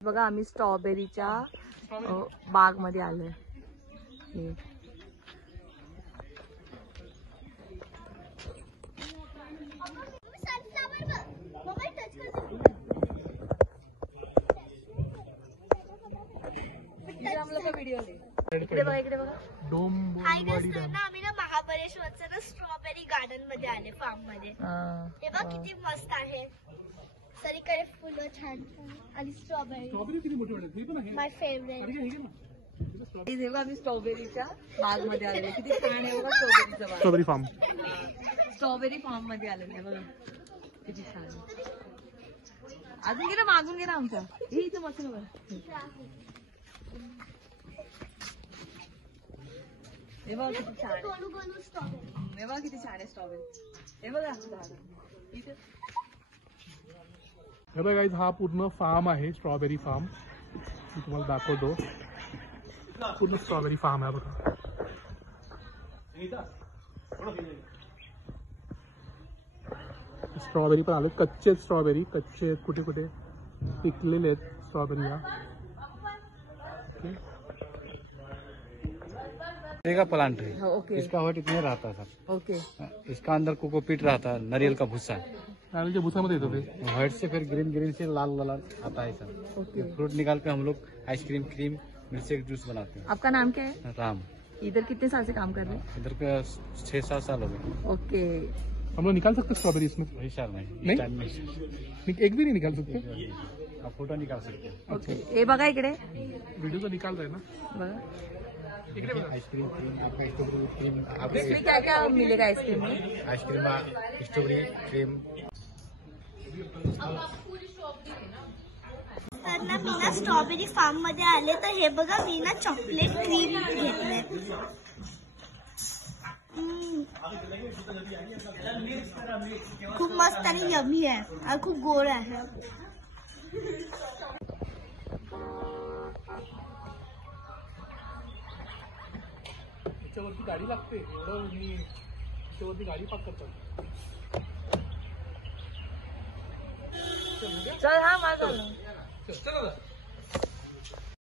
बघा आम्ही स्ट्रॉबेरीच्या बाग मध्ये आलोय. इकडे बघा इकडे बघा. आम्ही ना महाबळेश्वरचं ना स्ट्रॉबेरी गार्डन मध्ये आले, फार्म मध्ये. हे बघ किती मस्त आहे. सगळीकडे फुलं छान आणि स्ट्रॉबेरी माय फेवरेट. आम्ही स्ट्रॉबेरीच्या बाग मध्ये आलोय. किती छान आहे बघा स्ट्रॉबेरी फार्म. स्ट्रॉबेरी फार्म मध्ये आलेले बघा किती छान. अजून गेलं मागून गेला आमचा. हे इथं मस्त बघा. हे बघा किती छान आहे. हे बघा किती छान आहे स्ट्रॉबेरी. हे बघा इथे. हे बघा गाईज, हा पूर्ण फार्म आहे, स्ट्रॉबेरी फार्म. मी तुम्हाला दाखवतो. पूर्ण स्ट्रॉबेरी फार्म आहे बघा. स्ट्रॉबेरी पण आले, कच्चे स्ट्रॉबेरी, कच्चे कुठे कुठे पिकलेले आहेत स्ट्रॉबेरी. का प्लांट है. ओके. इसका वेट इतने रहता है सर. ओके. इसका अंदर कोकोपीट रहता है, नारियल का भूसा. नारियल भूसामध्ये येतो ते. व्हाइट से फिर ग्रीन, ग्रीन से लाल लाल आता है सर. ओके. फ्रूट निकाल के हम लोग आइसक्रीम, क्रीम, मिल्कशेक, जूस बनाते हैं. आपका नाम क्या है? राम. इधर कितने साल से काम कर रहे हैं? इधर का 6-7 साल हो गए. ओके. हम लोग निकाल सकते स्ट्रॉबेरी इसमें? वही साल नहीं. एक भी नहीं निकाल सकते? आप फोटो निकाल सकते हैं. ओके. हे बघा इकडे. वीडियो तो निकाल रहे ना. बघा आइसक्रीम, क्रीम, आपका स्ट्रॉबेरी क्रीम. इसमें क्या क्या मिलेगा आइसक्रीम में? Ice cream, strawberry cream. तर ना मी ना स्ट्रॉबेरी फार्म मध्ये आले, तर हे बघा मी ना चॉकलेट क्रीम घेतले. खूप मस्त आणि यमी आहे आणि खूप गोड आहे. त्याच्यावरती गाडी लागते एवढं. मी त्याच्यावरती गाडी पाक करतो. चल हा माझा. चला